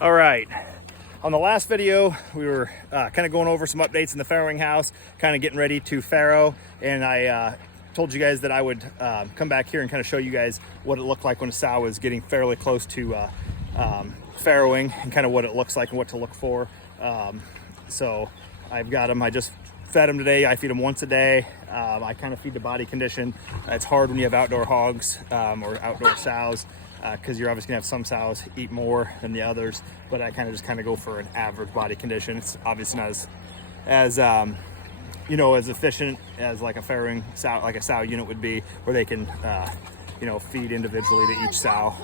All right, on the last video we were kind of going over some updates in the farrowing house, kind of getting ready to farrow, and I told you guys that I would come back here and kind of show you guys what it looked like when a sow was getting fairly close to farrowing, and kind of what it looks like and what to look for. So I've got them. I just fed them today. I feed them once a day. I kind of feed the body condition. It's hard when you have outdoor hogs or outdoor sows, because you're obviously gonna have some sows eat more than the others, but I kind of go for an average body condition. It's obviously not as you know, as efficient as like a farrowing sow, like a sow unit would be, where they can you know, feed individually to each sow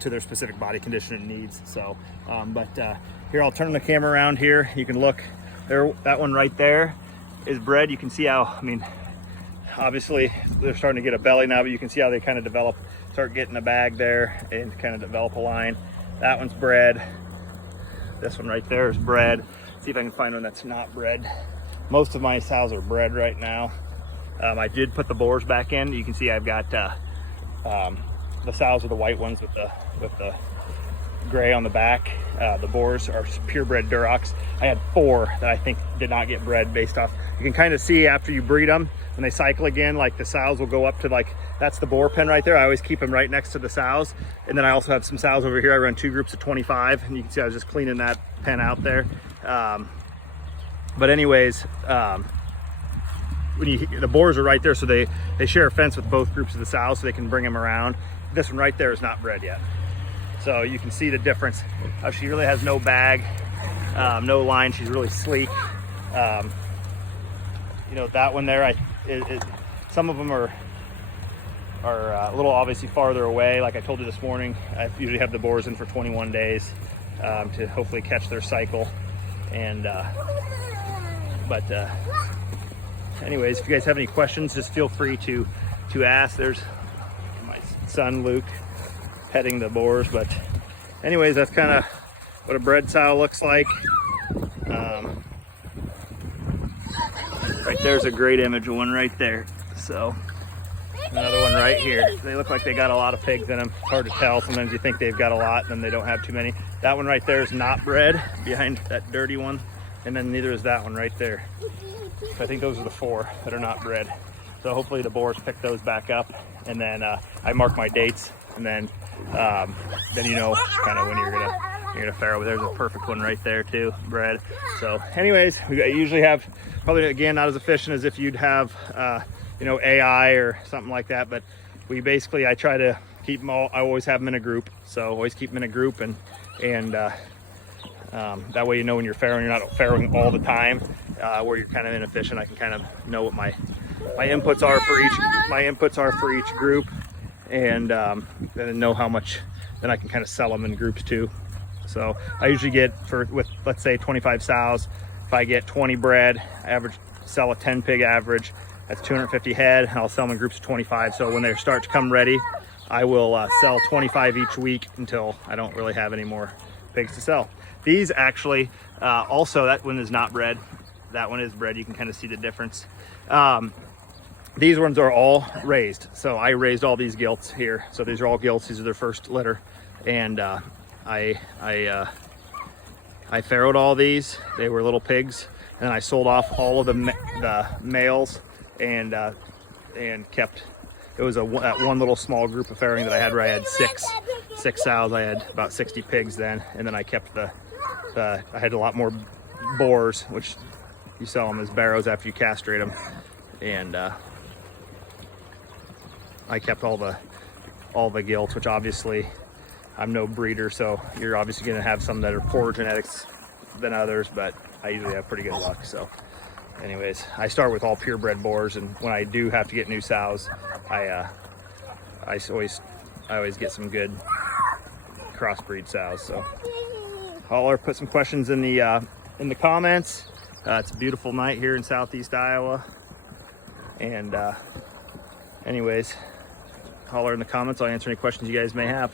to their specific body condition and needs. So but here, I'll turn the camera around here. You can look there, that one right there is bred. You can see how, I mean, obviously they're starting to get a belly now, but you can see how they kind of start getting a bag there and kind of develop a line. That one's bred. This one right there is bred. See if I can find one that's not bred. Most of my sows are bred right now. I did put the boars back in. You can see I've got the sows are the white ones with the gray on the back. The boars are purebred Durocs. I had 4 that I think did not get bred based off. You can kind of see after you breed them, when they cycle again, like the sows will go up to, like, that's the boar pen right there. I always keep them right next to the sows. And then I also have some sows over here. I run 2 groups of 25, and you can see I was just cleaning that pen out there. But anyways, the boars are right there, so they share a fence with both groups of the sows, so they can bring them around. This one right there is not bred yet. So you can see the difference. She really has no bag, no line. She's really sleek. You know, that one there, some of them are a little obviously farther away. Like I told you this morning, I usually have the boars in for 21 days to hopefully catch their cycle. And anyways, if you guys have any questions, just feel free to ask. There's my son Luke petting the boars. But anyways, that's kind of what a bred sow looks like. Right there's a great image of one right there. So another one right here. They look like they got a lot of pigs in them. It's hard to tell. Sometimes you think they've got a lot and then they don't have too many. That one right there is not bred, behind that dirty one. And then neither is that one right there. So I think those are the 4 that are not bred. So hopefully the boars pick those back up, and then I mark my dates, and then you know kind of when you're gonna farrow. There's a perfect one right there too, bred. So anyways, we usually have, probably again not as efficient as if you'd have you know, AI or something like that, but we basically, I try to keep them all, I always have them in a group, so always keep them in a group, and that way, you know, when you're farrowing, you're not farrowing all the time, where you're kind of inefficient. I can kind of know what my inputs are for each group, and then know how much, then I can kind of sell them in groups too. So I usually get, with let's say 25 sows, if I get 20 bred, sell a 10 pig average, that's 250 head, and I'll sell them in groups of 25. So when they start to come ready, I will sell 25 each week until I don't really have any more pigs to sell. These actually, also, that one is not bred. That one is bred. You can kind of see the difference. These ones are all raised. So I raised all these gilts here. So these are all gilts. These are their first litter. And I farrowed all these. They were little pigs. And I sold off all of the males and kept, it was that one little small group of farrowing that I had, where I had six sows. I had about 60 pigs then. And then I kept I had a lot more boars, which you sell them as barrows after you castrate them. And I kept all the gilts, which obviously I'm no breeder, so you're obviously going to have some that are poorer genetics than others, but I usually have pretty good luck. So anyways, I start with all purebred boars, and when I do have to get new sows, I always get some good crossbreed sows. So holler, put some questions in the comments. It's a beautiful night here in southeast Iowa, and anyways, holler in the comments. I'll answer any questions you guys may have.